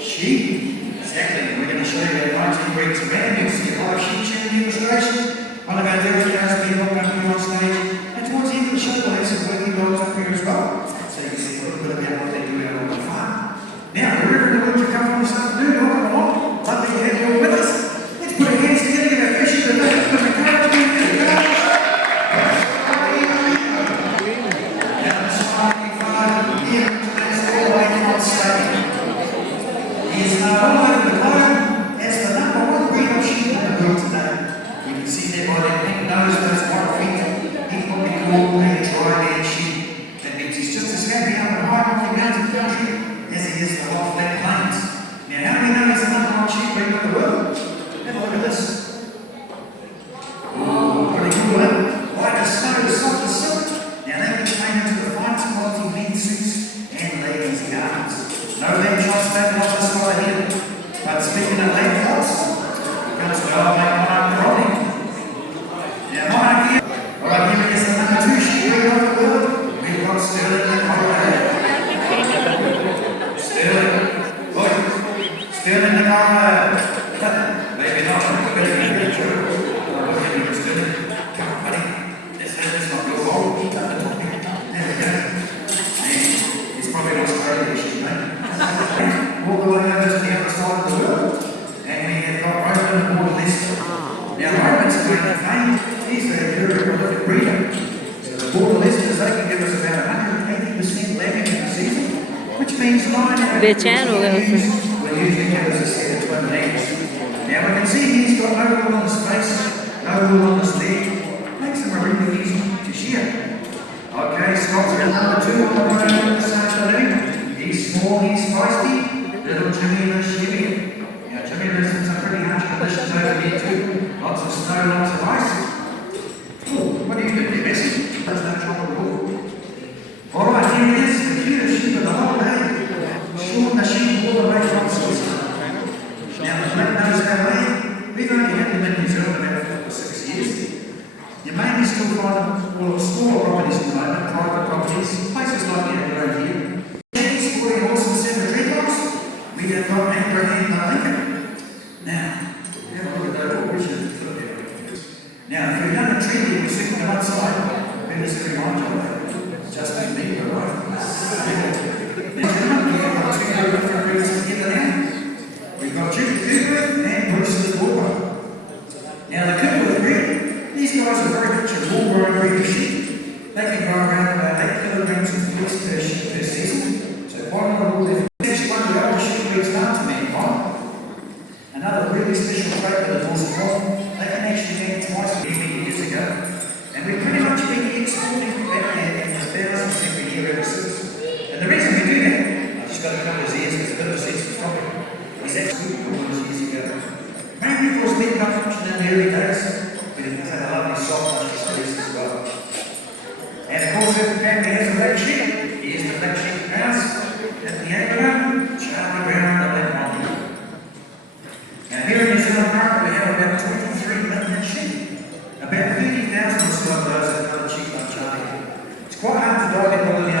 Sheep? Exactly. We're going to show you 19 breeds around. You'll see a live sheep shearing demonstration. One of our demonstrators will be up here on stage. And towards the end of the show, we'll have some working dogs up here as well. So you can see a little bit about what they do out on the farm. Now, wherever in the world you come from this afternoon, welcome along. Lovely to have you all with us. Let's put our hands together, give our fish in the back, put the carriage in the back. Now, the smiling father, here to this all the way from Australia. He is known all over the globe as the #1 breed of sheep in the world today. You can see there by their pink nose, those white feet, he's what we call a dry-land sheep. That means he's just as happy up in high rocky mountain country as he is the off flat plains. Now, how many know he's the #1 sheep breed in the world? Have a look at this. Oh, pretty cool, eh? White as snow, soft as silk. Now, they can train into the finest quality lean suits and ladies' gardens. No lamb chops taken off this side here. But speaking of lamb chops, comes to our mate Mark Rodney. Now, Mark here. Alright, here is the #2 sheep breed of the world. We've got Sterling in Colorado. Sterling. Look. Sterling in Colorado. Maybe not. Better be good, true. Look at you, Sterling. Come on, buddy. That's not your fault. There we go. He's probably an Australian sheep, mate. All the way over to the other side of the world. And we have got Roman and Border-Leicester. Now, Roman's going to fame. He's a very prolific breeder. So the Border-Leicesters, they can give us about 180% lambing in the season, which means 9 out of 10 will usually give us a set of twin lambs. Now, we can see he's got no wool on his face, no wool on his leg. Makes him really easy to shear. Okay, Scott's got #2 on the road this afternoon. He's small, he's feisty, little Jimmy the Chevy. Now, Jimmy lives in some pretty harsh conditions over here too. Lots of snow, lots of ice. Oh, what are you doing there, Bessie? There's no trouble at all. Alright, here it is, the cutest sheep of the whole day. Sean the sheep all the way from Switzerland. Now, the black-nosed valet, we've only had them in New Zealand about 4 or 6 years. You may still find them, well, smaller properties at the moment, private properties, places like the Agrodome here. Jenny's 40 horse and 7 dreadlocks. We have got Abraham the Lincoln. Now, have a look at that. What we should look at. Now, if we've done a treaty, we're sitting on one side, then there's every one job. Just like me, you're right. Then, gentlemen, we've got 2 very different breeds together now. We've got Duke Cooper and Bruce the Walker. Now, the Cooper breed, these guys are very much a wool-growing breed of sheep. They can grow around about 8 kilograms of fleece per sheep per season. So quite a lot of wool. It's actually one of the oldest sheep breeds known to mankind. Another really special trait with the Dorset Moth, they can actually hang twice many years ago. And we've pretty much been exporting that in the thousands every year ever since. And the reason we do that, I've just got to cover his ears because it's a bit of a sensitive topic. He's actually all those years ago. Mainly because meat consumption in the early days, but it does have a lovely soft luscious taste as well. And of course, if the family has a black sheep, here's the black sheep house at the Agrodome, Charlie Brown, the black monkey. Now here in New Zealand currently we have about 23 million sheep. About 30,000 or so of those are another sheep like Charlie. It's quite hard to dive in all of the